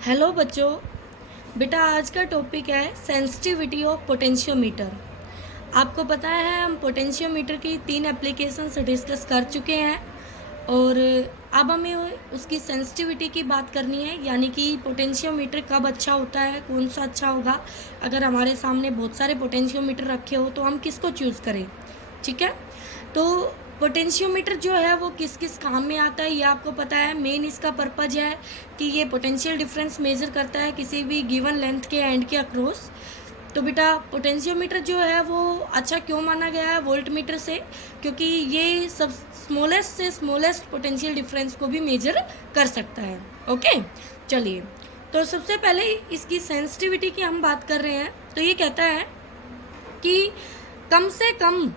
Hello बच्चों। बेटा आज का टॉपिक है सेंसिटिविटी ऑफ पोटेंशियोमीटर। आपको पता है हम पोटेंशियोमीटर की 3 एप्लीकेशंस डिस्कस कर चुके हैं और अब हमें उसकी सेंसिटिविटी की बात करनी है, यानी कि पोटेंशियोमीटर कब अच्छा होता है, कौन सा अच्छा होगा। अगर हमारे सामने बहुत सारे पोटेंशियोमीटर रखे हो तो हम किसको चूज़ करें। ठीक है, तो पोटेंशियोमीटर जो है वो किस किस काम में आता है ये आपको पता है। मेन इसका पर्पज़ है कि ये पोटेंशियल डिफरेंस मेज़र करता है किसी भी गिवन लेंथ के एंड के अक्रॉस। तो बेटा पोटेंशियोमीटर जो है वो अच्छा क्यों माना गया है वोल्ट मीटर से, क्योंकि ये सब स्मॉलेस्ट से स्मॉलेस्ट पोटेंशियल डिफरेंस को भी मेजर कर सकता है। ओके, चलिए तो सबसे पहले इसकी सेंसिटिविटी की हम बात कर रहे हैं। तो ये कहता है कि कम से कम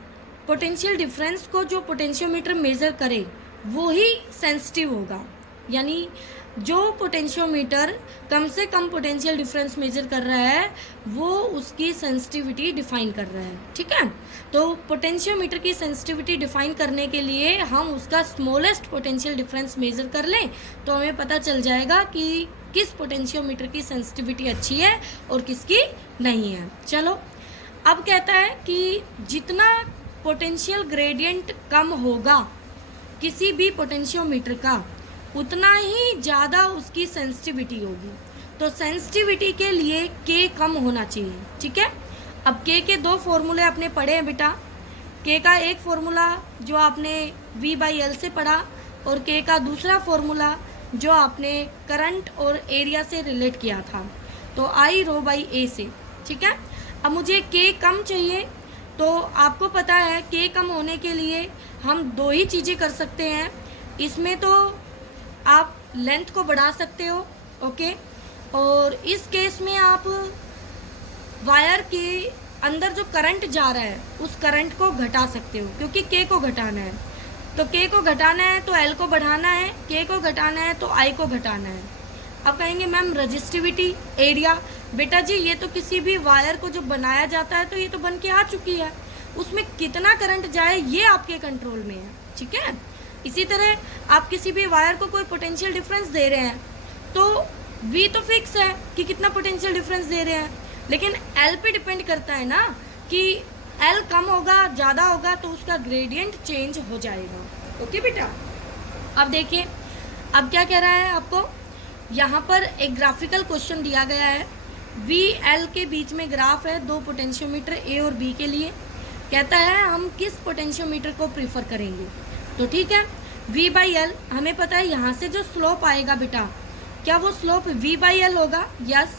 पोटेंशियल डिफरेंस को जो पोटेंशियोमीटर मेज़र करे वो ही सेंसिटिव होगा, यानी जो पोटेंशियोमीटर कम से कम पोटेंशियल डिफरेंस मेजर कर रहा है वो उसकी सेंसिटिविटी डिफाइन कर रहा है। ठीक है, तो पोटेंशियोमीटर की सेंसिटिविटी डिफाइन करने के लिए हम उसका स्मॉलेस्ट पोटेंशियल डिफरेंस मेजर कर लें तो हमें पता चल जाएगा कि किस पोटेंशियोमीटर की सेंसिटिविटी अच्छी है और किसकी नहीं है। चलो, अब कहता है कि जितना पोटेंशियल ग्रेडियंट कम होगा किसी भी पोटेंशियोमीटर का उतना ही ज़्यादा उसकी सेंसिटिविटी होगी। तो सेंसिटिविटी के लिए के कम होना चाहिए। ठीक है, अब के दो फॉर्मूले आपने पढ़े हैं बेटा। के का एक फॉर्मूला जो आपने V/L से पढ़ा और के का दूसरा फॉर्मूला जो आपने करंट और एरिया से रिलेट किया था, तो I/ρ/A से। ठीक है, अब मुझे के कम चाहिए तो आपको पता है के कम होने के लिए हम दो ही चीज़ें कर सकते हैं। इसमें तो आप लेंथ को बढ़ा सकते हो, ओके, और इस केस में आप वायर के अंदर जो करंट जा रहा है उस करंट को घटा सकते हो, क्योंकि के को घटाना है। तो के को घटाना है तो एल को बढ़ाना है, के को घटाना है तो आई को घटाना है। अब कहेंगे मैम रजिस्टिविटी, एरिया। बेटा जी ये तो किसी भी वायर को जो बनाया जाता है तो ये तो बन के आ चुकी है, उसमें कितना करंट जाए ये आपके कंट्रोल में है। ठीक है, इसी तरह आप किसी भी वायर को कोई पोटेंशियल डिफरेंस दे रहे हैं तो V तो फिक्स है कि कितना पोटेंशियल डिफरेंस दे रहे हैं, लेकिन L पे डिपेंड करता है ना कि L कम होगा ज़्यादा होगा तो उसका ग्रेडियंट चेंज हो जाएगा। ओके बेटा, अब देखिए अब क्या कह रहा है आपको। यहाँ पर एक ग्राफिकल क्वेश्चन दिया गया है। V/L के बीच में ग्राफ है दो पोटेंशियोमीटर A और B के लिए। कहता है हम किस पोटेंशियोमीटर को प्रीफर करेंगे। तो ठीक है, V/L हमें पता है यहाँ से जो स्लोप आएगा बेटा, क्या वो स्लोप V/L होगा। यस,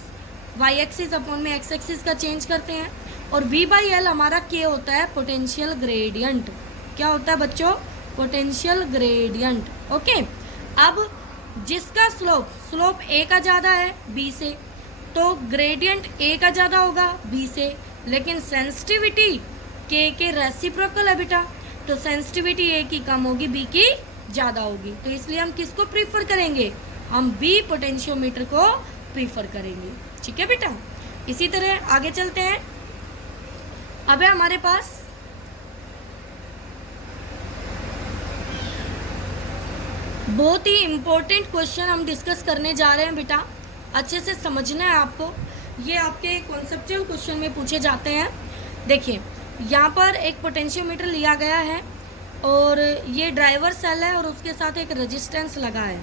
y एक्सिस अपॉन में x एक्सिस का चेंज करते हैं और V/L हमारा K होता है पोटेंशियल ग्रेडियंट। क्या होता है बच्चों? Potential gradient. ओके, अब जिसका स्लोप A का ज़्यादा है B से तो ग्रेडियंट A का ज़्यादा होगा B से, लेकिन सेंसिटिविटी K के रेसिप्रोकल है बेटा, तो सेंसिटिविटी A की कम होगी B की ज़्यादा होगी। तो इसलिए हम किसको प्रीफर करेंगे? हम B पोटेंशियोमीटर को प्रीफर करेंगे। ठीक है बेटा, इसी तरह आगे चलते हैं। अब है हमारे पास बहुत ही इम्पोर्टेंट क्वेश्चन हम डिस्कस करने जा रहे हैं बेटा, अच्छे से समझना है आपको। ये आपके कॉन्सेप्चुअल क्वेश्चन में पूछे जाते हैं। देखिए यहाँ पर एक पोटेंशियोमीटर लिया गया है और ये ड्राइवर सेल है और उसके साथ एक रेजिस्टेंस लगा है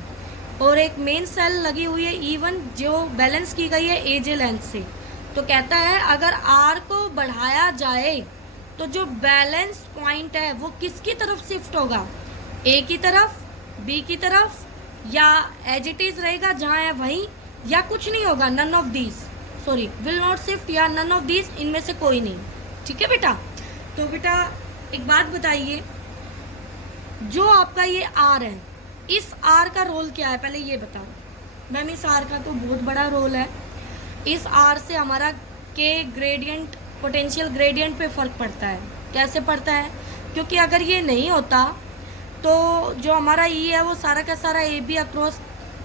और एक मेन सेल लगी हुई है E1 जो बैलेंस की गई है AJ लेंथ से। तो कहता है अगर R को बढ़ाया जाए तो जो बैलेंस पॉइंट है वो किसकी तरफ शिफ्ट होगा? A की तरफ, B की तरफ, या एज इट इज़ रहेगा जहाँ है वहीं, या कुछ नहीं होगा, none of these, sorry will not shift, या नन ऑफ दीज, इनमें से कोई नहीं। ठीक है बेटा, तो बेटा एक बात बताइए, जो आपका ये R है इस R का रोल क्या है पहले ये बताओ। मैम इस R का तो बहुत बड़ा रोल है। इस R से हमारा K ग्रेडियंट, पोटेंशियल ग्रेडियंट पे फ़र्क पड़ता है। कैसे पड़ता है? क्योंकि अगर ये नहीं होता तो जो हमारा E है वो सारा का सारा AB अक्रॉस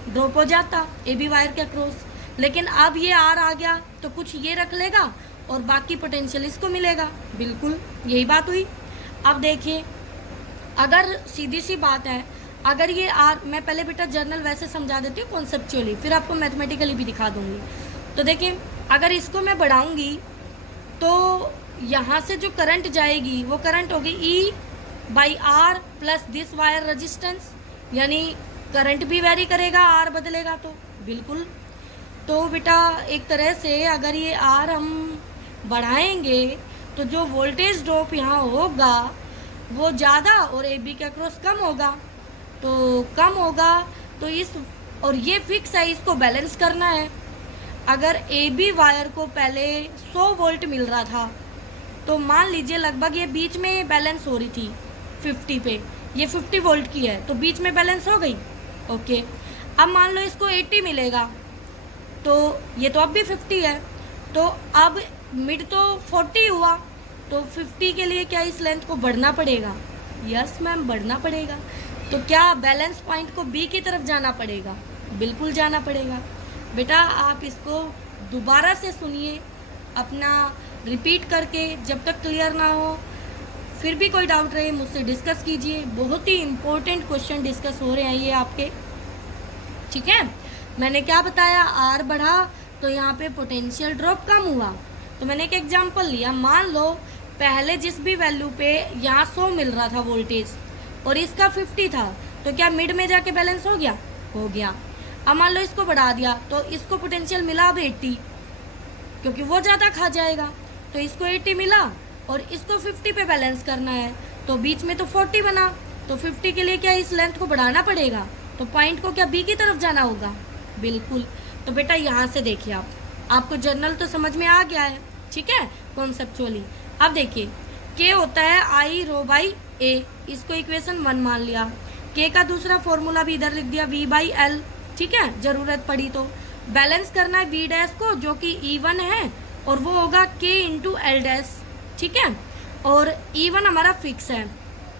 ड्रॉप हो जाता, AB वायर के अक्रॉस, लेकिन अब ये R आ गया तो कुछ ये रख लेगा और बाकी पोटेंशियल इसको मिलेगा। बिल्कुल यही बात हुई। अब देखिए, अगर सीधी सी बात है, अगर ये आर, मैं पहले बेटा जर्नल वैसे समझा देती हूँ कॉन्सेप्चुअली, फिर आपको मैथमेटिकली भी दिखा दूंगी। तो देखिए, अगर इसको मैं बढ़ाऊंगी तो यहाँ से जो करंट जाएगी वो करंट होगी E by R plus this wire resistance, यानी करंट भी वेरी करेगा, आर बदलेगा तो बिल्कुल। तो बेटा एक तरह से अगर ये आर हम बढ़ाएंगे तो जो वोल्टेज ड्रॉप यहाँ होगा वो ज़्यादा और ए बी के अक्रॉस कम होगा, तो कम होगा तो इस, और ये फिक्स है, इसको बैलेंस करना है। अगर ए बी वायर को पहले 100 वोल्ट मिल रहा था तो मान लीजिए लगभग ये बीच में बैलेंस हो रही थी 50 पे, ये 50 वोल्ट की है तो बीच में बैलेंस हो गई। ओके, अब मान लो इसको 80 मिलेगा तो ये तो अब भी 50 है, तो अब मिड तो 40 हुआ, तो 50 के लिए क्या इस लेंथ को बढ़ना पड़ेगा? यस मैम, बढ़ना पड़ेगा। तो क्या बैलेंस पॉइंट को बी की तरफ जाना पड़ेगा? बिल्कुल जाना पड़ेगा। बेटा आप इसको दोबारा से सुनिए, अपना रिपीट करके, जब तक क्लियर ना हो, फिर भी कोई डाउट रहे मुझसे डिस्कस कीजिए। बहुत ही इम्पोर्टेंट क्वेश्चन डिस्कस हो रहे हैं ये आपके, ठीक है। मैंने क्या बताया, आर बढ़ा तो यहाँ पे पोटेंशियल ड्रॉप कम हुआ। तो मैंने एक एग्जांपल लिया, मान लो पहले जिस भी वैल्यू पे यहाँ 100 मिल रहा था वोल्टेज और इसका 50 था, तो क्या मिड में जाके बैलेंस हो गया? हो गया। अब मान लो इसको बढ़ा दिया तो इसको पोटेंशियल मिला अब 80, क्योंकि वो ज़्यादा खा जाएगा, तो इसको 80 मिला और इसको 50 पे बैलेंस करना है, तो बीच में तो 40 बना, तो 50 के लिए क्या इस लेंथ को बढ़ाना पड़ेगा, तो पॉइंट को क्या बी की तरफ जाना होगा? बिल्कुल। तो बेटा यहाँ से देखिए, आपको जर्नल तो समझ में आ गया है, ठीक है, कॉन्सेप्चुअली। अब देखिए, के होता है आई रो बाई ए, इसको इक्वेशन 1 मान लिया। के का दूसरा फॉर्मूला भी इधर लिख दिया, वी बाई एल, ठीक है, जरूरत पड़ी तो। बैलेंस करना है वी डैश को, जो कि E1 है, और वो होगा के इंटू एल डैश, ठीक है। और E1 हमारा फिक्स है,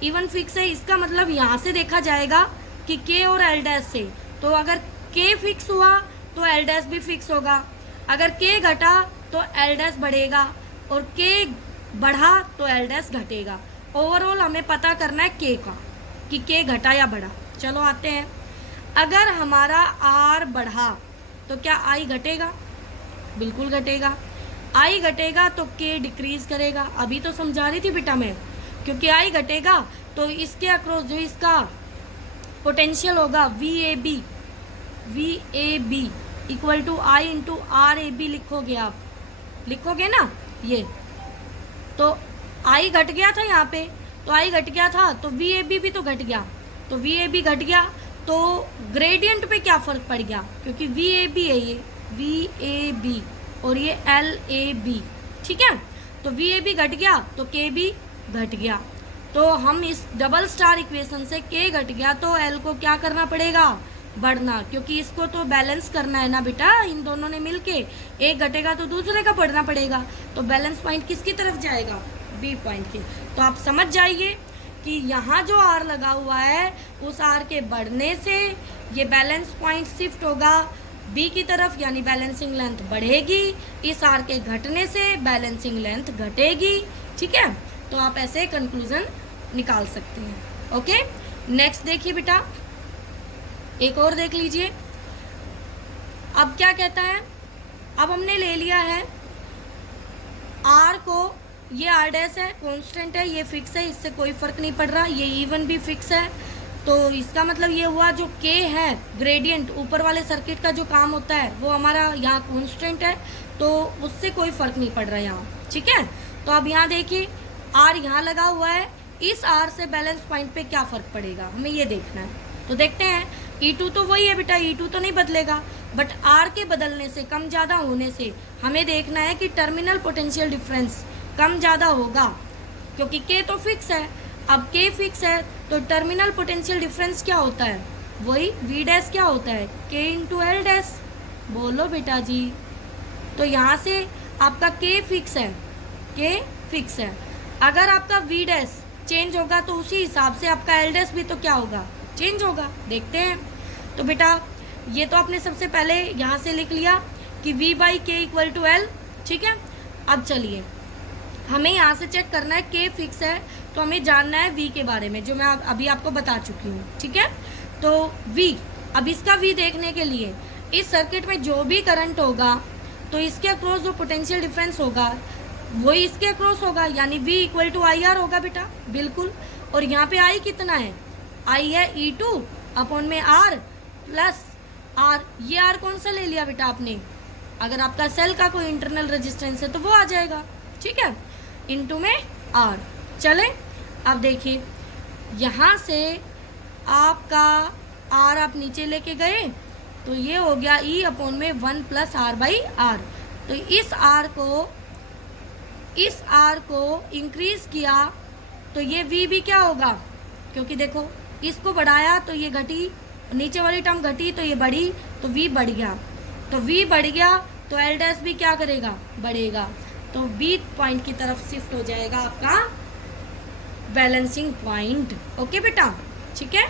E1 फिक्स है, इसका मतलब यहाँ से देखा जाएगा कि के और एल डैश से, तो अगर के फिक्स हुआ तो एल डैश भी फिक्स होगा, अगर के घटा तो एल डैश बढ़ेगा, और के बढ़ा तो एल डैश घटेगा। ओवरऑल हमें पता करना है के का, कि के घटा या बढ़ा। चलो आते हैं, अगर हमारा आर बढ़ा तो क्या आई घटेगा? बिल्कुल घटेगा। आई घटेगा तो के डिक्रीज करेगा, अभी तो समझा रही थी बेटा मैं, क्योंकि आई घटेगा तो इसके अक्रॉस जो इसका पोटेंशियल होगा V A B equal to I into R A B लिखोगे, आप लिखोगे ना ये, तो आई घट गया था यहाँ पे, तो आई घट गया था तो वी ए बी भी तो घट गया, तो वी ए बी घट गया तो ग्रेडियंट पे क्या फ़र्क पड़ गया, क्योंकि वी ए बी है ये, वी ए बी और ये एल ए बी, ठीक है। तो वी ए बी घट गया तो के बी घट गया, तो हम इस डबल स्टार इक्वेशन से के घट गया तो एल को क्या करना पड़ेगा? बढ़ना, क्योंकि इसको तो बैलेंस करना है ना बेटा, इन दोनों ने मिलके, एक घटेगा तो दूसरे का बढ़ना पड़ेगा, तो बैलेंस पॉइंट किसकी तरफ जाएगा? बी पॉइंट की। तो आप समझ जाइए कि यहाँ जो आर लगा हुआ है उस आर के बढ़ने से ये बैलेंस पॉइंट शिफ्ट होगा बी की तरफ, यानी बैलेंसिंग लेंथ बढ़ेगी, इस आर के घटने से बैलेंसिंग लेंथ घटेगी, ठीक है। तो आप ऐसे कंक्लूजन निकाल सकते हैं। ओके, नेक्स्ट देखिए बेटा, एक और देख लीजिए। अब क्या कहता है, अब हमने ले लिया है आर को, ये आर डैश है, कांस्टेंट है, ये फिक्स है, इससे कोई फर्क नहीं पड़ रहा, ये E1 भी फिक्स है, तो इसका मतलब ये हुआ जो के है ग्रेडियंट ऊपर वाले सर्किट का जो काम होता है वो हमारा यहाँ कांस्टेंट है, तो उससे कोई फर्क नहीं पड़ रहा यहाँ, ठीक है। तो अब यहाँ देखिए, आर यहाँ लगा हुआ है, इस आर से बैलेंस पॉइंट पे क्या फर्क पड़ेगा हमें ये देखना है। तो देखते हैं, E2 तो वही है बेटा, E2 तो नहीं बदलेगा, बट आर के बदलने से, कम ज़्यादा होने से हमें देखना है कि टर्मिनल पोटेंशियल डिफरेंस कम ज़्यादा होगा, क्योंकि के तो फिक्स है। अब के फिक्स है तो टर्मिनल पोटेंशियल डिफरेंस क्या होता है? वही वी डैश क्या होता है? के इंटू एल डैश। बोलो बेटा जी। तो यहाँ से आपका के फिक्स है, के फिक्स है, अगर आपका वी डैश चेंज होगा तो उसी हिसाब से आपका एल डैश भी तो क्या होगा? चेंज होगा। देखते हैं। तो बेटा ये तो आपने सबसे पहले यहाँ से लिख लिया कि v बाई के इक्वल टू एल, ठीक है। अब चलिए हमें यहाँ से चेक करना है, के फिक्स है तो हमें जानना है V के बारे में, जो मैं अभी आपको बता चुकी हूँ, ठीक है। तो V, अब इसका V देखने के लिए इस सर्किट में जो भी करंट होगा तो इसके अक्रॉस जो पोटेंशियल डिफरेंस होगा वही इसके अक्रॉस होगा, यानी V equal to I R होगा बेटा, बिल्कुल। और यहाँ पे I कितना है, I है E2 अपॉन में R प्लस R, ये R कौन सा ले लिया बेटा आपने, अगर आपका सेल का कोई इंटरनल रेजिस्टेंस है तो वो आ जाएगा, ठीक है, इनटू में R। चले अब देखिए, यहाँ से आपका R आप नीचे लेके गए तो ये हो गया E अपॉन में 1 प्लस R बाई R। तो इस R को इंक्रीज किया तो ये V भी क्या होगा, क्योंकि देखो इसको बढ़ाया तो ये घटी, नीचे वाली टर्म घटी तो ये बढ़ी, तो V बढ़ गया, तो V बढ़ गया तो L डैश भी क्या करेगा, बढ़ेगा, तो B पॉइंट की तरफ शिफ्ट हो जाएगा आपका बैलेंसिंग पॉइंट। ओके बेटा, ठीक है।